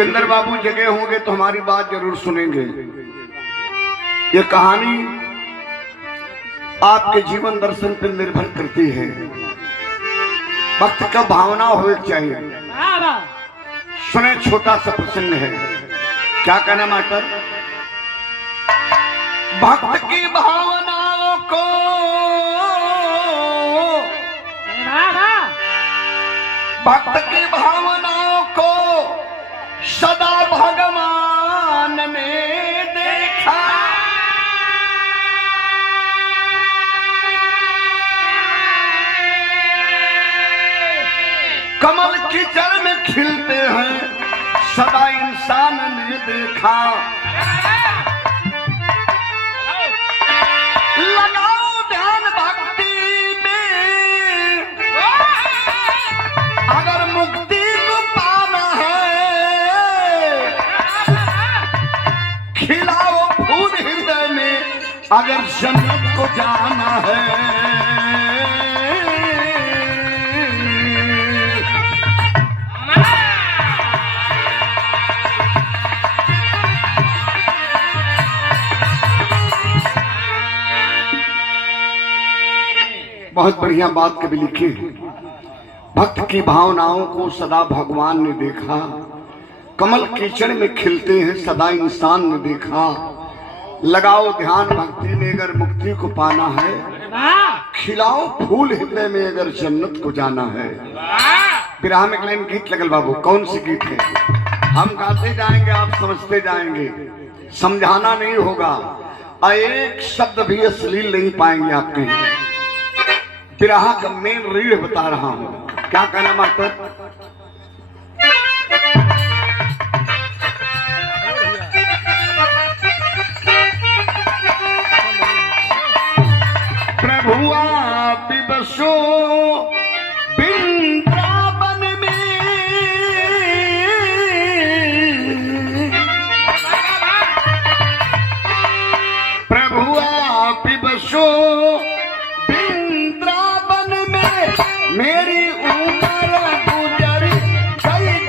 जोगिंदर बाबू जगह होंगे तो हमारी बात जरूर सुनेंगे। ये कहानी आपके जीवन दर्शन पर निर्भर करती है। भक्त का भावना होनी चाहिए। सुने, छोटा सा प्रसंग है। क्या कहना मास्टर? भक्त की भावनाओं को भक्त की भावनाओं को सदा भगवान ने देखा। कमल की जड़ में खिलते हैं सदा इंसान ने देखा। लगाओ ध्यान भक्ति में, अगर मुक्ति को पाना है। खिलाओ फूल हृदय में, अगर जन्नत को जाना है। बहुत बढ़िया बात कभी लिखी है। भक्त की भावनाओं को सदा भगवान ने देखा। कमल कीचड़ में खिलते हैं सदा इंसान ने देखा। लगाओ ध्यान भक्ति में, अगर मुक्ति को पाना है। खिलाओ फूल हृदय में, अगर जन्नत को जाना है। विराह में एक गीत लगल बाबू। कौन सी गीत है? हम गाते जाएंगे, आप समझते जाएंगे, समझाना नहीं होगा। एक शब्द भी अश्लील नहीं पाएंगे आपके। विराह का मेन रीढ़ बता रहा हूं। क्या कहना मास्टर? प्रभु आप बसो वृंदावन में, प्रभु आप बसो मेरी उम्र गुजर गई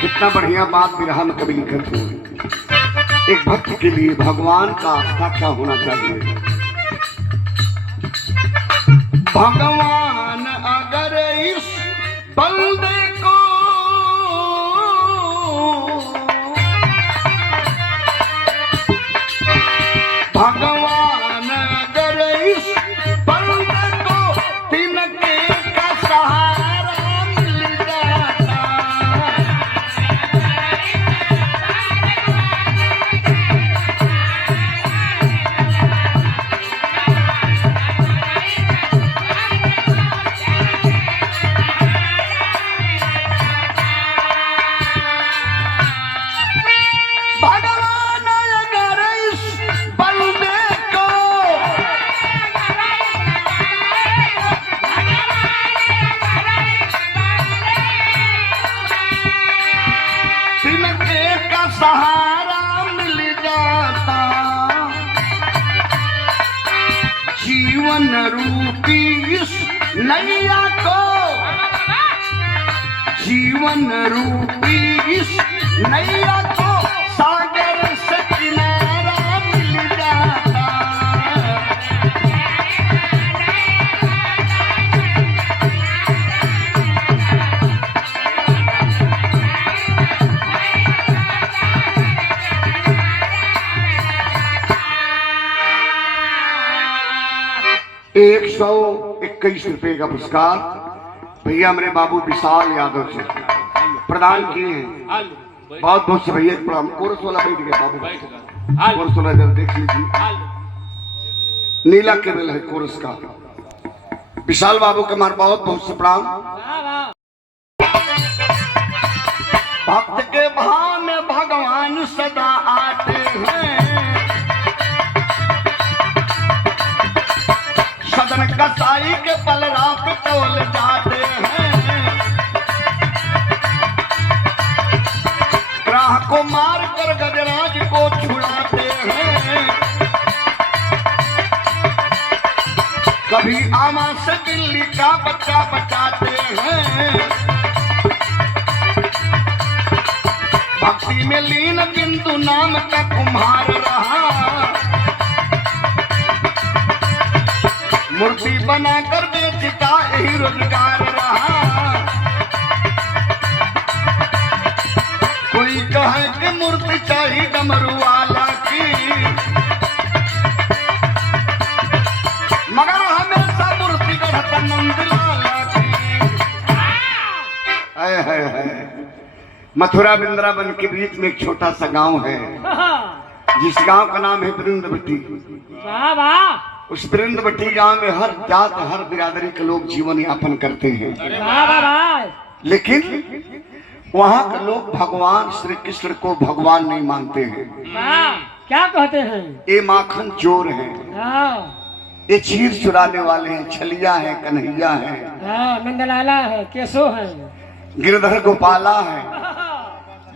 कितना बढ़िया बात विरह में कभी लिखत हुई। एक भक्त के लिए भगवान का आस्था क्या होना चाहिए? भगवान अगर इस बंदे को भगवान अगर इस बंदे को तिनके का सहारा मिल जाता। सहारा मिल जाता। जीवन रूपी इस नैया को, जीवन रूपी इस नैया को सागर से किनारा मिल जाता। ₹121 का पुरस्कार भैया मेरे बाबू विशाल यादव से प्रदान किए हैं। बहुत बहुत से भैया प्रणाम। कोरस वाला बैठ गया बाबू, कोरस वाला जरा देख लीजिए। नीला केवल है कोरस का। विशाल बाबू के हमारे बहुत बहुत से प्रणाम। भक्त के भाव में भगवान सदा आते हैं। सदन कसाई के बलराम टोल को मार कर गजराज को छुड़ाते हैं, कभी आमा से दिल्ली का बच्चा बचाते हैं। भक्ति में लीन बिंदु नाम का कुम्हार रहा, मूर्ति बनाकर बेचता यही रोजगार रहा। कोई कहे कि मूर्ति चाहिए डमरू वाला की, मगर हमेशा मूर्ति गढ़ता नंदलाला की। मथुरा वृंदावन के बीच में एक छोटा सा गांव है, जिस गांव का नाम है वृंदवटी। उस वृंदवटी गांव में हर जात हर बिरादरी के लोग जीवन यापन करते हैं, लेकिन वहाँ के लोग भगवान श्री कृष्ण को भगवान नहीं मानते हैं। क्या कहते हैं? ये माखन चोर हैं, ये चीर चुराने वाले हैं, छलिया है, कन्हैया है, नंदलाला है, केशव है, गिरधर गोपाला है,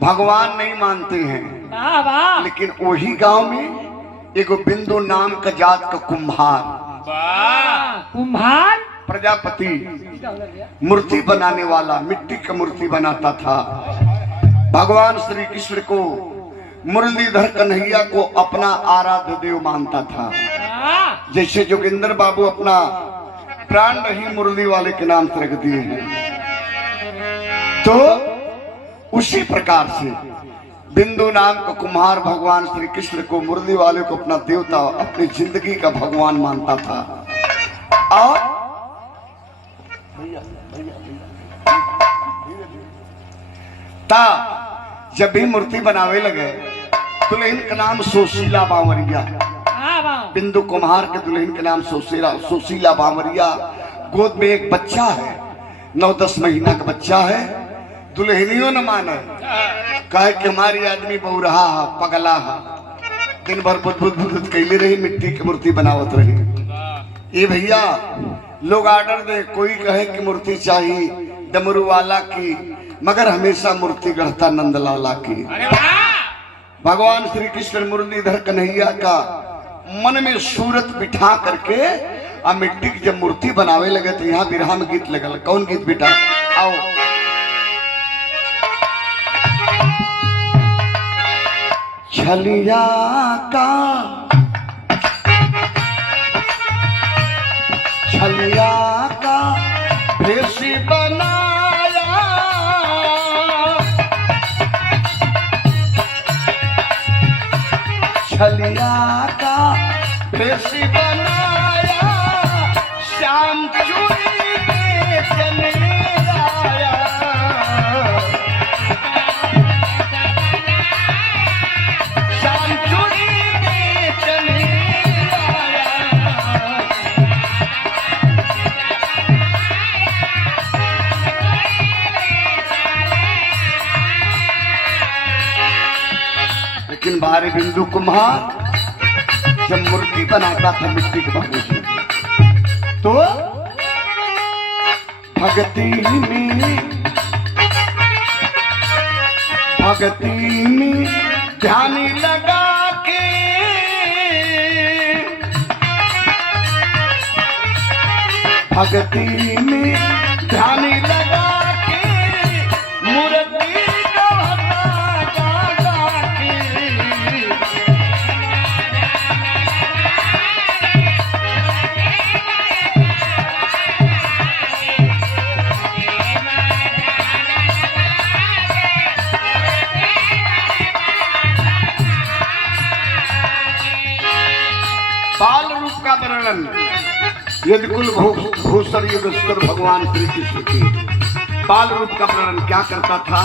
भगवान नहीं मानते हैं। लेकिन वही गांव में एगो बिंदु नाम का जात का कुम्हार प्रजापति मूर्ति बनाने वाला, मिट्टी का मूर्ति बनाता था। भगवान श्री कृष्ण को मुरलीधर कन्हैया को अपना आराध्य देव मानता था। जैसे जोगिंदर बाबू अपना प्राण रही मुरली वाले के नाम से रख दिए हैं, तो उसी प्रकार से बिंदु नाम का कुम्हार भगवान श्री कृष्ण को मुरली वाले को अपना देवता, अपनी जिंदगी का भगवान मानता था। और जब भी मूर्ति बनावे लगे, दुल्हन का नाम सुशीला बावरिया, बिंदु कुम्हार के दुल्हन के नाम सुशीला बावरिया। गोद में एक बच्चा है, 9-10 महीना का बच्चा है। दुल्हनियों न माने, कहे कि हमारी आदमी बहु रहा है, पगला है, दिन भर बुद्ध कैले रही, मिट्टी की मूर्ति बनावत रही। ये भैया लोग आर्डर दे, कोई कहे कि मूर्ति चाहिए डमरू वाला की, मगर हमेशा मूर्ति गढ़ता नंदलाला की। भगवान श्री कृष्ण मुरलीधर कन्हैया का मन में सूरत बिठा करके आ मिट्टी की जब मूर्ति बनावे लगे, तो यहाँ बिरहा में गीत लगल। कौन गीत बेटा? आओ। छलिया का भेष बनाया, छलिया का भेष बनाया, श्याम चूड़ी बेचने आया। श्याम चूड़ी बेचने आया, लेकिन बारे बिंदु कुम्हार जब मूर्ति बनाता था मिट्टी के बाबू जी, तो भक्ति में ध्यान लगा के, भक्ति में ध्यान लगा के, मूर्ति बाल रूप का वर्णन यदि कुल भूषण युगेश्वर भगवान श्री कृष्ण की बाल रूप का वर्णन क्या करता था?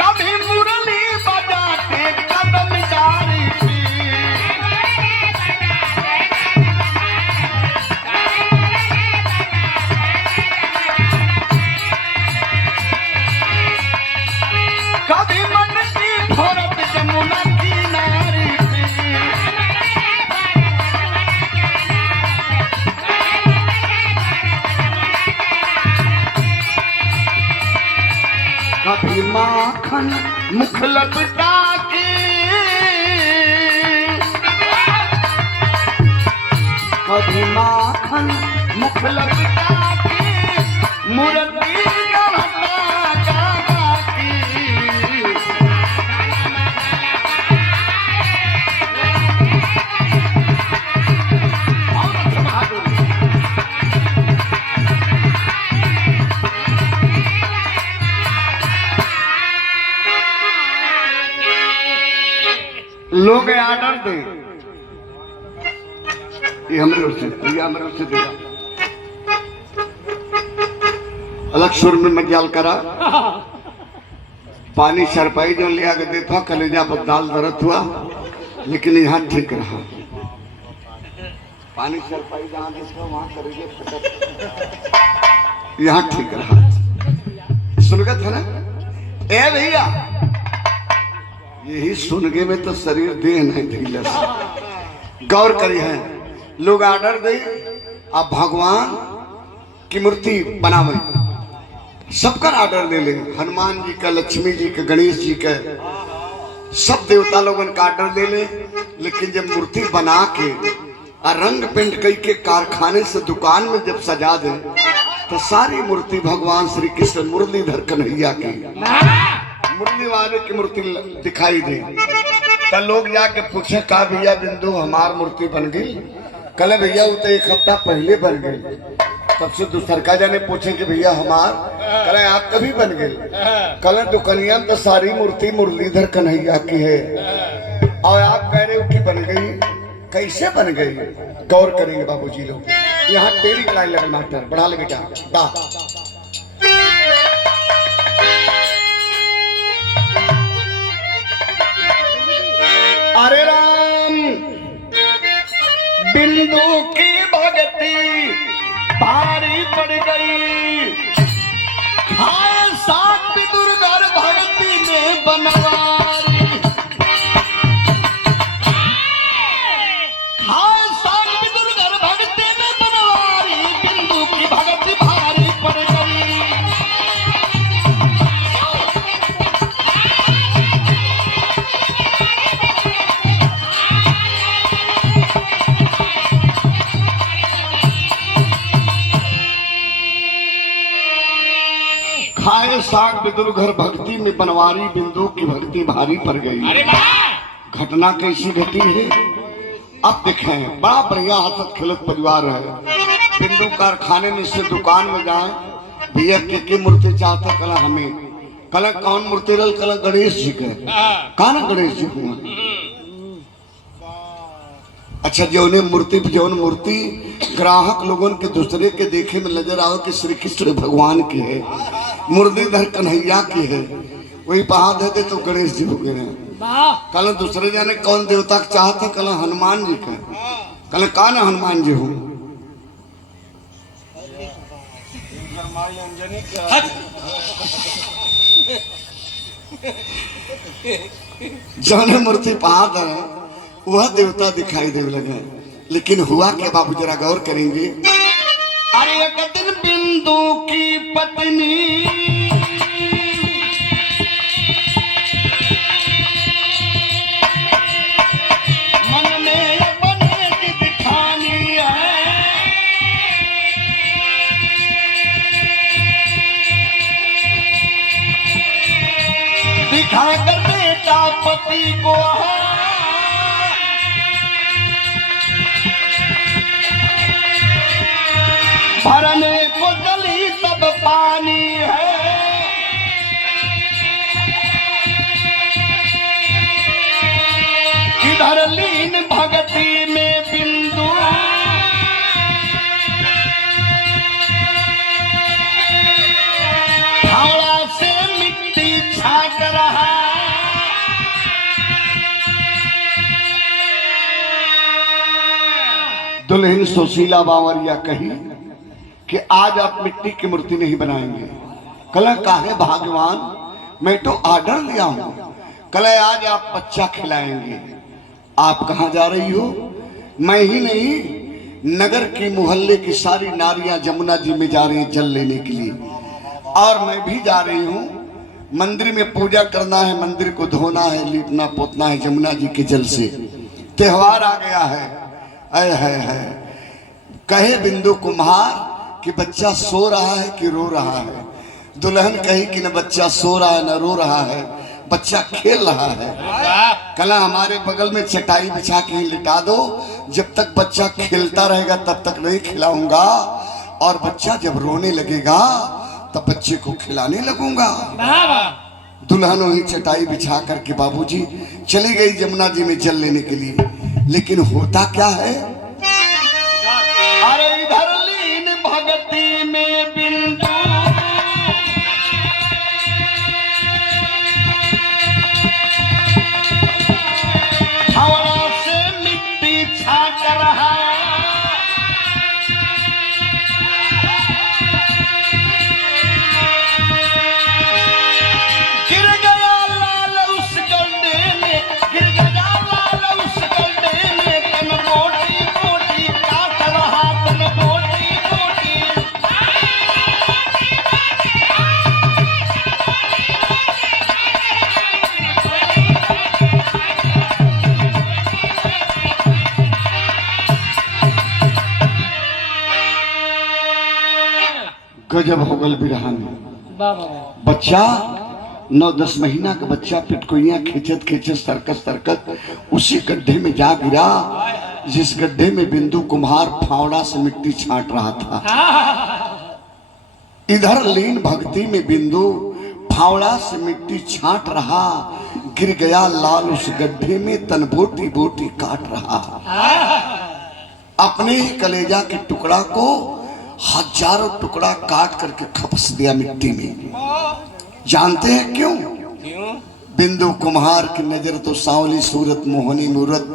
कभी मुरली बजाते कदम डारी थी, कभी मन की भोरत जमुना किनारी थी, कभी माखन मुख लपटा के कभी माखन मुख लपटा के मूर्ति लोग आर्डर दे, ये हमरे ओर से, ये हमरे ओर से देगा। अलग सुर में मजाल करा, पानी सरपाई जो ले आके देता कलेजा पर दाल दर्द हुआ, लेकिन यहाँ ठीक रहा। पानी सरपाई जहाँ देखा वहाँ करेंगे फटक, यहाँ ठीक रहा। सुन गए थे ना ए भैया, यही सुनगे में तो शरीर देह नहीं ढीला। गौर करी है, लोग आर्डर दे आप भगवान की मूर्ति बनावे, सबका आर्डर दे ले, हनुमान जी का, लक्ष्मी जी का, गणेश जी का, सब देवता लोगन का आर्डर दे ले। लेकिन जब मूर्ति बना के और रंग पेंट कई के कारखाने से दुकान में जब सजा दे तो सारी मूर्ति भगवान श्री कृष्ण मुरलीधर कन्हैया की, मुरली वाले की मूर्ति दिखाई दे। तो लोग जाके पूछे का भैया बिंदु हमार मूर्ति बन गई? कल भैया वो तो एक हफ्ता पहले बन गई। तब से दूसर का जाने पूछे कि भैया हमार, कल आप कभी बन गए? कल दुकनिया तो सारी मूर्ति मुरलीधर कन्हैया की है और आप कह रहे हो कि बन गई, कैसे बन गई? गौर करेंगे बाबूजी लोग। यहाँ तेरी लाइन लगे मास्टर, बढ़ा ले बेटा दा। अरे राम बिंदु की भक्ति भारी पड़ गई, हाँ सात पितुर्गर भक्ति में बनवारी, हाँ सात पितुर्गर भक्ति में बनवारी, बिंदु की भक्ति भारी पड़ गई। खाए साग बिदुर घर भक्ति में बनवारी, बिंदु की भक्ति भारी पड़ गई। अरे घटना कैसी घटी है अब देखें। बड़ा बढ़िया हंसत खेलत परिवार है। बिंदु कारखाने में से दुकान में जाए, भैया के मूर्ति चाहता कला हमें, कल कौन मूर्ति रल? कल गणेश जी के, कौन गणेश जी को? अच्छा जौन मूर्ति ग्राहक लोगों के दूसरे के देखे में नजर आओ कि श्री कृष्ण भगवान की है, मुरलीधर कन्हैया की है, वही बहा देते तो गणेश जी हो गए। कल दूसरे जाने कौन देवता चाहता? कल हनुमान जी का, कल कौन हनुमान जी हो? जौन मूर्ति पहा दे वह देवता दिखाई देने लगे। लेकिन हुआ क्या बाबू, जरा गौर करेंगे। अरे एक दिन बिंदु की पत्नी मन में अपने की ठानी है, दिखा कर बेटा पति को भरने को जली सब पानी है, इधर लीन भक्ति में बिंदु, थाला से मिट्टी छाट रहा, दुल्हन सुशीला बावरिया कही कि आज आप मिट्टी की मूर्ति नहीं बनाएंगे। कल काहे भगवान, मैं तो ऑर्डर लिया हूं, कल आज आप बच्चा खिलाएंगे। आप कहां जा रही हो? मैं ही नहीं, नगर की मोहल्ले की सारी नारियां जमुना जी में जा रही जल लेने के लिए, और मैं भी जा रही हूं। मंदिर में पूजा करना है, मंदिर को धोना है, लीपना पोतना है जमुना जी के जल से। त्योहार आ गया है। आय है कहे बिंदु कुम्हार कि बच्चा सो रहा है कि रो रहा है। दुल्हन कही कि न बच्चा सो रहा है न रो रहा है, बच्चा खेल रहा है। कला हमारे बगल में चटाई बिछा के ही लिटा दो, जब तक बच्चा खेलता रहेगा तब तक नहीं खिलाऊंगा, और बच्चा जब रोने लगेगा तब बच्चे को खिलाने लगूंगा। दुल्हन वही चटाई बिछा करके बाबूजी चली गई जमुना जी में जल लेने के लिए। लेकिन होता क्या है, अरे इधर लीन भगती में बिंदु हवा से मिट्टी छाट रहा, गिर गया लाल उस गड्ढे में, गिर गया लाल उस गड्ढे में, तन मोटी मोटी काट रहा, तन मोटी मोटी। गजब हो गल बिरहा में। बच्चा 9-10 महीना का बच्चा पिटकुइयां खींचत खींचत सरकत सरकत उसी गड्ढे में जा गिरा जिस गड्ढे में बिंदु कुम्हार फावड़ा से मिट्टी छांट रहा था। इधर लीन भक्ति में बिंदु फावड़ा से मिट्टी छांट रहा, गिर गया लाल उस गड्ढे में, तन बोटी बोटी काट रहा। अपने ही कलेजा के टुकड़ा को हजारों टुकड़ा काट करके खपस दिया मिट्टी में। जानते हैं क्यों? बिंदु कुम्हार की नजर तो सांवली सूरत मोहनी मूरत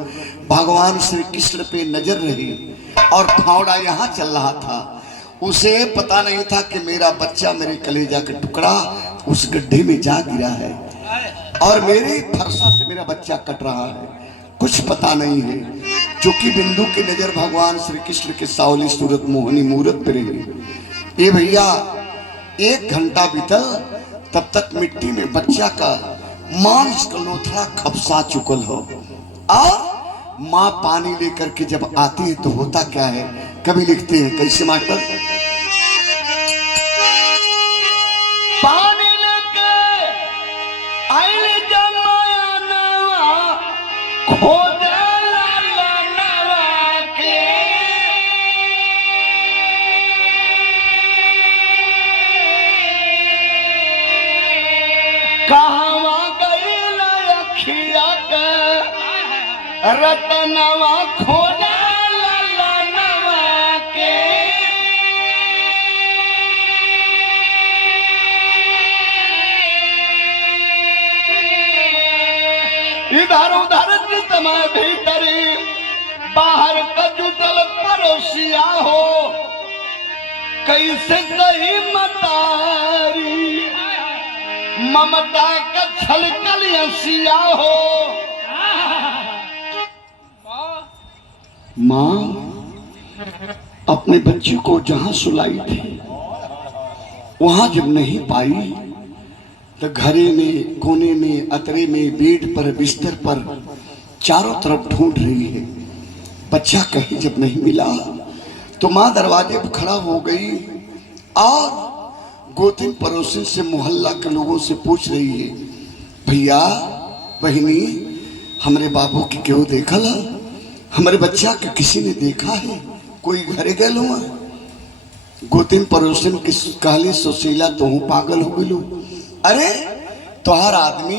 भगवान श्री कृष्ण पे नजर रही, और फावड़ा यहाँ चल रहा था। उसे पता नहीं था कि मेरा बच्चा, मेरे कलेजा का टुकड़ा उस गड्ढे में जा गिरा है और मेरे फरसा से मेरा बच्चा कट रहा है। कुछ पता नहीं है, क्योंकि बिंदु की नजर भगवान श्री कृष्ण के सावली सूरत मोहनी मूरत पे रही। ये भैया 1 घंटा बीतल, तब तक मिट्टी में बच्चा का मांस का लोथड़ा खपसा चुकल हो, और माँ पानी लेकर के जब आती है तो होता क्या है, कभी लिखते हैं कैसे मास्टर, पानी लेके आइले जमाया नवा खोदे लाला नवा के, कहवा गई अखिया के रतनवा खोदे लाला नवा के। इधर उधर जितने भीतरी बाहर का जुटल पड़ोसिया हो, कैसे सही मतारी ममता का छलकल हसिया हो। माँ अपने बच्चे को जहां सुलाई थी वहां जब नहीं पाई तो घरे में, कोने में, अतरे में, बेड पर, बिस्तर पर चारों तरफ ढूंढ रही है। बच्चा कहीं जब नहीं मिला तो माँ दरवाजे पर खड़ा हो गई और गोतिन पड़ोसी से, मोहल्ला के लोगों से पूछ रही है, भैया बहिनी हमारे बाबू की क्यों देखल, हमारे बच्चा के किसी ने देखा है, कोई घरे गए लो। गोतिन पड़ोसन की कहली, सुशीला तो हूँ पागल हो गलू, अरे तुहार आदमी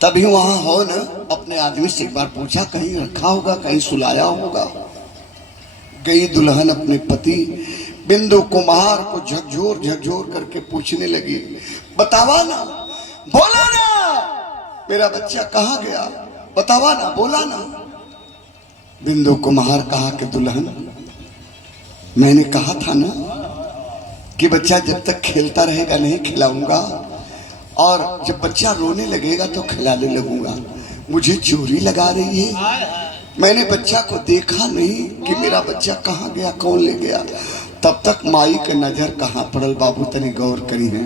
तभी वहां हो न, अपने आदमी से एक बार पूछा, कहीं रखा होगा, कहीं सुलाया होगा। गई दुल्हन अपने पति बिंदु कुम्हार को झकझोर झकझोर करके पूछने लगी, बतावा ना, बोला ना, मेरा बच्चा कहाँ गया, बतावा ना, बोला ना। बिंदु कुम्हार कहा कि दुल्हन मैंने कहा था ना कि बच्चा जब तक खेलता रहेगा नहीं खिलाऊंगा, और जब बच्चा रोने लगेगा तो खिलाने लगूंगा। मुझे चोरी लगा रही है, मैंने बच्चा को देखा नहीं कि मेरा बच्चा कहाँ गया, कौन ले गया। तब तक माई के नजर कहाँ पड़ल बाबू, तनी गौर करी है।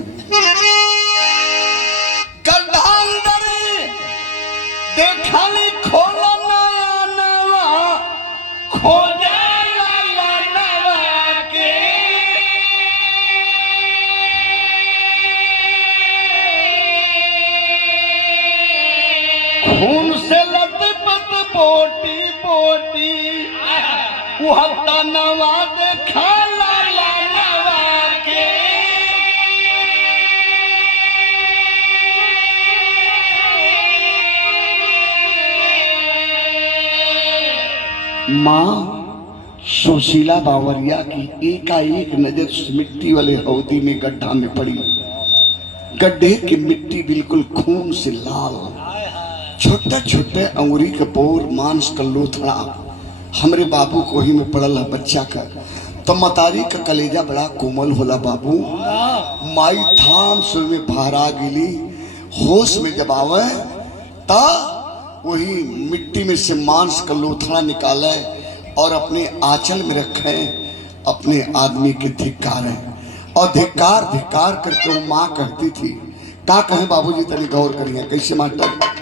देखली खोला नया नवा खोजा नवा के खून से लथपथ बोटी बोटी उहता नवा देखा नवा के माँ सुशीला बावरिया की एकाएक नजर मिट्टी वाले हौदी में गड्ढा में पड़ी। गड्ढे की मिट्टी बिल्कुल खून से लाल, छोटे छोटे अंगुरी के पोर मांस का लोथड़ा हमरे बाबू को ही में पड़ल है बच्चा का। तो मतारी का कलेजा बड़ा कोमल होला बाबू। माई थाम सुर में भारा गिली, होश में जब आवे ता वही मिट्टी में से मांस का लोथड़ा निकाले और अपने आंचल में रखे, अपने आदमी के धिक्कार और धिक्कार धिक्कार करके वो माँ कहती थी। क्या कहें बाबूजी, तनी गौर करिए कैसे मास्टर।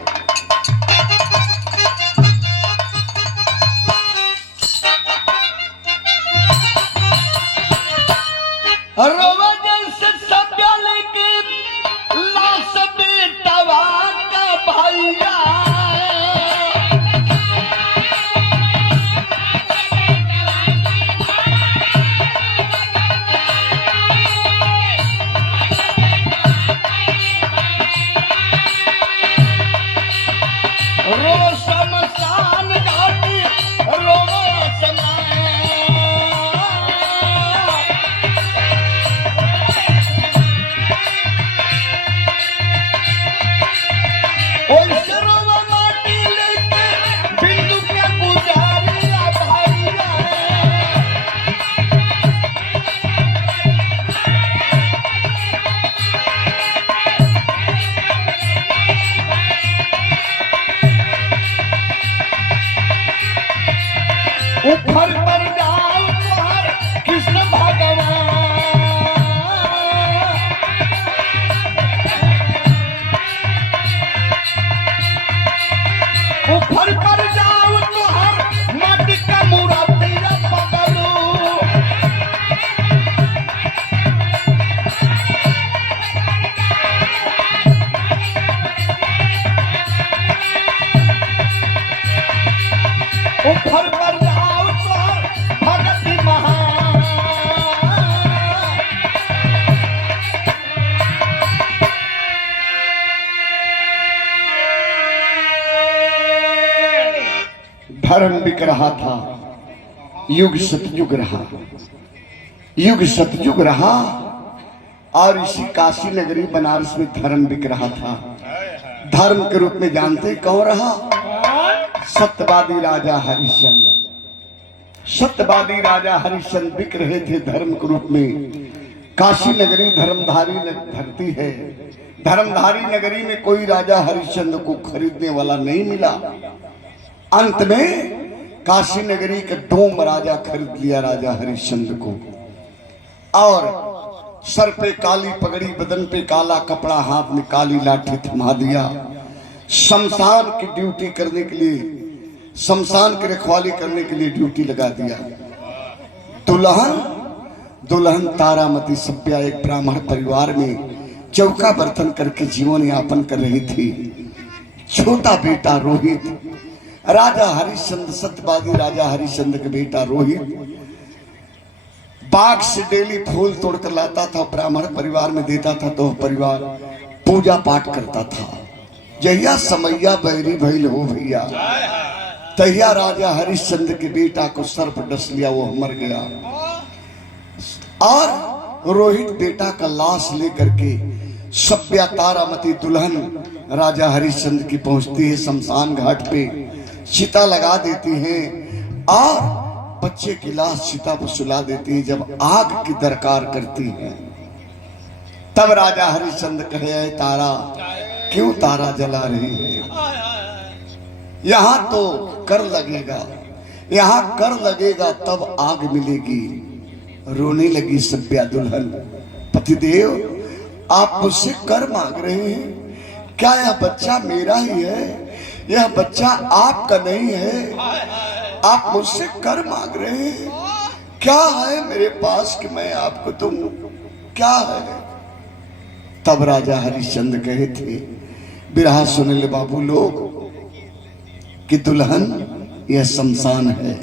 ऊपर पर जाओ तुहार कृष्ण भगवान, ऊपर पर जाओ तुहार माटी का मूर्तिया पगलू। ऊपर पर धर्म बिक रहा था, युग सतयुग रहा, युग सतयुग रहा और इसी काशी नगरी बनारस में धर्म बिक रहा था। धर्म के रूप में जानते कौन रहा? सत्यवादी राजा हरिश्चंद्र। सत्यवादी राजा हरिश्चंद्र बिक रहे थे धर्म के रूप में। काशी नगरी धर्मधारी धरती है, धर्मधारी नगरी में कोई राजा हरिश्चंद्र को खरीदने वाला नहीं मिला। अंत में काशी नगरी के डोम राजा खरीद लिया राजा हरिश्चंद्र को, और सर पे काली पगड़ी, बदन पे काला कपड़ा, हाथ में काली लाठी थमा दिया। शमशान की ड्यूटी करने के लिए, शमशान की रखवाली करने के लिए ड्यूटी लगा दिया। दुल्हन तारामती सभ्या एक ब्राह्मण परिवार में चौका बर्तन करके जीवन यापन कर रही थी। छोटा बेटा रोहित, राजा हरिश्चंद्र, सत्यवादी राजा हरिश्चंद्र के बेटा रोहित बाग से डेली फूल तोड़कर लाता था, ब्राह्मण परिवार में देता था तो परिवार पूजा पाठ करता था। जहिया समैया बैरी भइल हो भैया, तहिया राजा हरिश्चंद्र के बेटा को सर्प डस लिया, वो मर गया। और रोहित बेटा का लाश लेकर के सभ्या तारामती दुल्हन राजा हरिश्चंद्र की पहुंचती है शमशान घाट पे, चिता लगा देती हैं और बच्चे की लाश चिता पर सुला देती हैं। जब आग की दरकार करती है तब राजा हरिश्चंद्र कहे, तारा क्यों तारा जला रही है? यहां तो कर लगेगा, यहां कर लगेगा तब आग मिलेगी। रोने लगी सभ्या दुल्हन, पतिदेव आप मुझसे कर मांग रहे हैं, क्या यह बच्चा मेरा ही है? यह बच्चा आपका नहीं है, आप मुझसे कर मांग रहे हैं। क्या है मेरे पास कि मैं आपको दूं? क्या है? तब राजा हरिश्चंद्र कहे थे, बिरहा सुने ले बाबू लोग, कि दुल्हन यह शमशान है,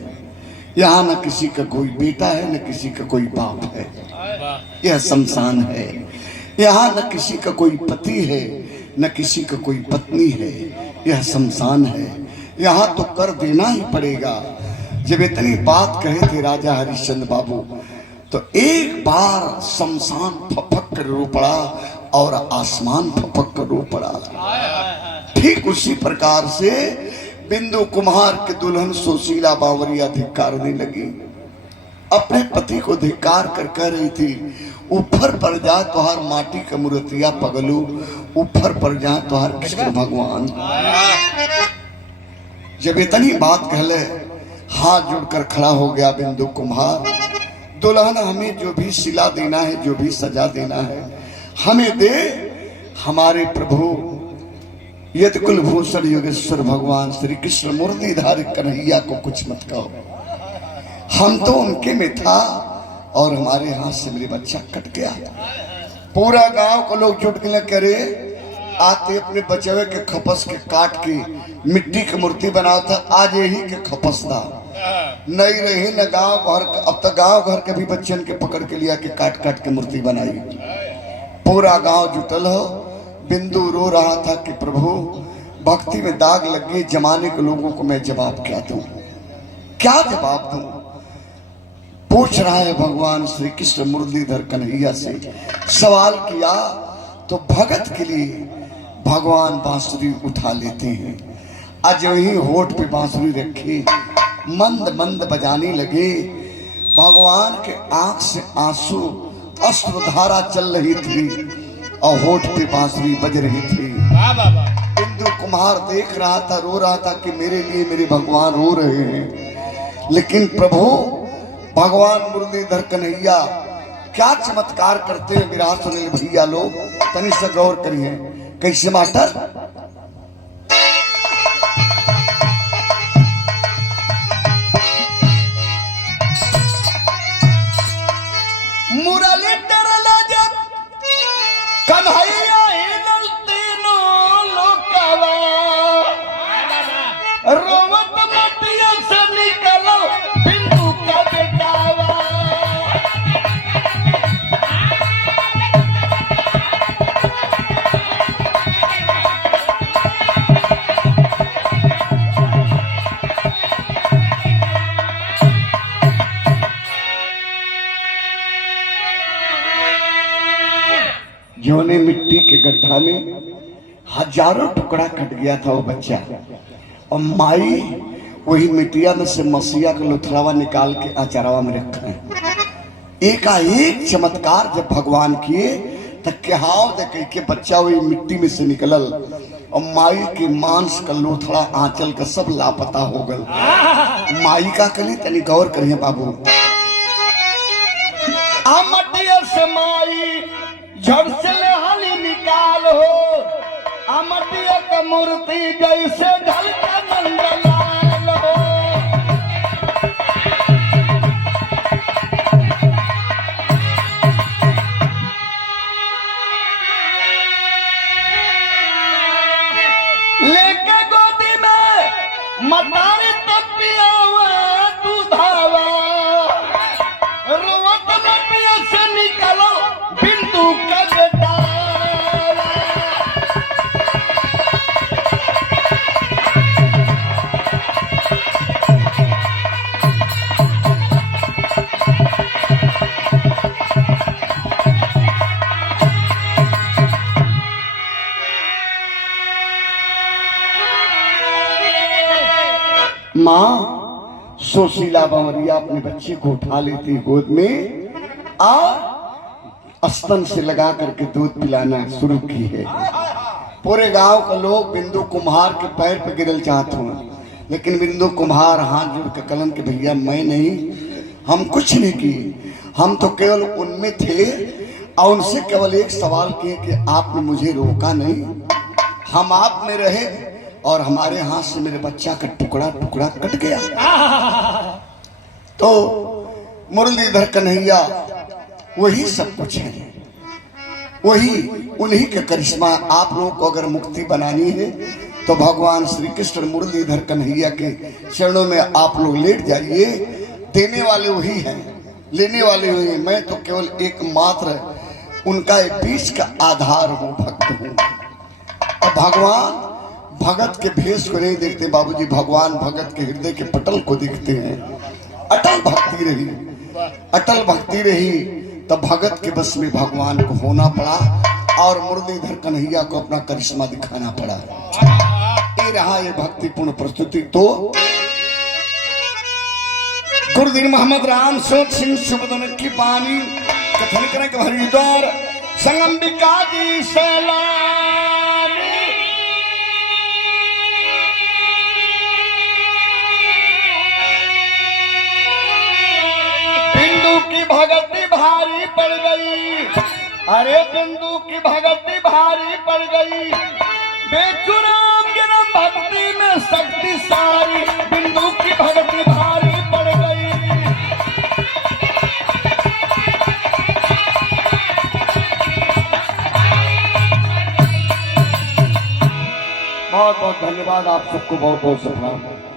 यहाँ न किसी का कोई बेटा है, न किसी का कोई बाप है। यह शमशान है, यहाँ न किसी का कोई पति है, न किसी का कोई पत्नी है। यह शमशान है, यहाँ तो कर देना ही पड़ेगा। जब इतनी बात कहे थे राजा हरिश्चंद्र बाबू, तो एक बार शमशान फपक कर रो पड़ा और आसमान फपक कर रो पड़ा। ठीक उसी प्रकार से बिंदु कुमार के दुल्हन सुशीला बावरिया धिक्कारने लगी। अपने पति को धिक्कार कर कह रही थी, ऊपर पर जा तुहार माटी का मूर्तिया पगलू, ऊपर पर जा तुहार कृष्ण भगवान। जब इतनी बात कहले, हाथ जोड़कर खड़ा हो गया बिंदु कुमार, दुल्हन हमें जो भी सिला देना है, जो भी सजा देना है हमें दे। हमारे प्रभु यदि कुलभूषण योगेश्वर भगवान श्री कृष्ण मुरलीधारी कन्हैया को कुछ मत कहो। हम तो उनके में था और हमारे हाथ से मेरे बच्चा कट गया। पूरा गांव को लोग जुट के करे आते अपने बचवे के खपस के काट के मिट्टी की मूर्ति बनाओ था। आज यही के खपस था, नहीं रही न गांव घर। अब तक गांव घर के भी बच्चन के पकड़ के लिया के काट काट के मूर्ति बनाई। पूरा गांव जुटल हो। बिंदु रो रहा था कि प्रभु भक्ति में दाग लग गई, जमाने के लोगों को मैं जवाब क्या दूं, क्या जवाब दूं। पूछ रहा है भगवान श्री कृष्ण मुरलीधर कन्हैया से। सवाल किया तो भगत के लिए भगवान बांसुरी उठा लेते हैं। आज वही होठ पे बांसुरी रखे, मंद मंद बजाने लगे। भगवान के आंख से आंसू अश्रुधारा चल रही थी और होठ पे बांसुरी बज रही थी। बिंदु कुमार देख रहा था, रो रहा था कि मेरे लिए मेरे भगवान रो रहे हैं। लेकिन प्रभु भगवान मुरलीधर कन्हैया क्या चमत्कार करते हैं। विराट सुनील भैया लोग तनी से गौर करिए कैसे मास्टर। मुरली डरला जब कन्हैया हिलल तीनों लोकवा, रोवत मटिया से निकलो बिंदु का बेटावा। जोने मिट्टी के गड्ढा में हजारों टुकड़ा कट गया था वो बच्चा, और माई वही मिट्टिया में से मसीहा का लुथरावा निकाल के अचारवा में रखा है। एकाएक चमत्कार जब भगवान किए तब केहाव देखे के बच्चा वही मिट्टी में से निकलल और माई के मांस का लोथड़ा आंचल का सब लापता हो गल। माई का कली तनी गौर करिए बाबू। मटिया से माई झड़ से हाली निकाल हो, अमटिया का मूर्ति जैसे ढलका नंदलाल हो। लेके गोदी में मतारी तपिया हुआ दूधावा, रोवत मटिया से निकलो बिंदु का बेटा। माँ सुशीला बावरिया अपने बच्चे को उठा लेती गोद में और स्तन से लगा करके दूध पिलाना शुरू की है। पूरे गांव के लोग बिंदु कुम्हार के पैर पे गिरल चाहते हो, लेकिन बिंदु कुम्हार हाथ जोड़ के कलम के भैया मैं नहीं, हम कुछ नहीं किए, हम तो केवल उनमें थे और उनसे केवल एक सवाल किए कि आपने मुझे रोका नहीं। हम आप में रहे और हमारे हाथ से मेरे बच्चा का टुकड़ा टुकड़ा कट गया। तो मुरलीधर कन्हैया वही सब कुछ है, वही उन्हीं का करिश्मा। आप लोगों को अगर मुक्ति बनानी है तो भगवान श्री कृष्ण मुरलीधर कन्हैया के चरणों में आप लोग लेट जाइए। देने वाले वही हैं, लेने वाले वही हैं। मैं तो केवल एकमात्र उनका बीच का आधार हूँ, भक्त हूँ। और भगवान भगत के भेष को नहीं देखते बाबूजी, भगवान भगत के हृदय के पटल को देखते हैं। अटल भक्ति रही, अटल भक्ति रही, तब भगत के बस में भगवान को होना पड़ा और मुरलीधर कन्हैया को अपना करिश्मा दिखाना पड़ा। ये रहा ये भक्तिपूर्ण प्रस्तुति। तो गुरुदेव मोहम्मद राम सोच सिंह सुबदन की पानी कथन करें कि हरिद्वार संगम्बिका जी सैलानी, बिंदु की भगती भारी पड़ गई, अरे बिंदु की भगती भारी पड़ गई, बेचुराम गिरा भक्ति में शक्ति सारी, बिंदु की भगती भारी पड़ गई। बहुत बहुत धन्यवाद, आप सबको बहुत बहुत शुभकामनाएं।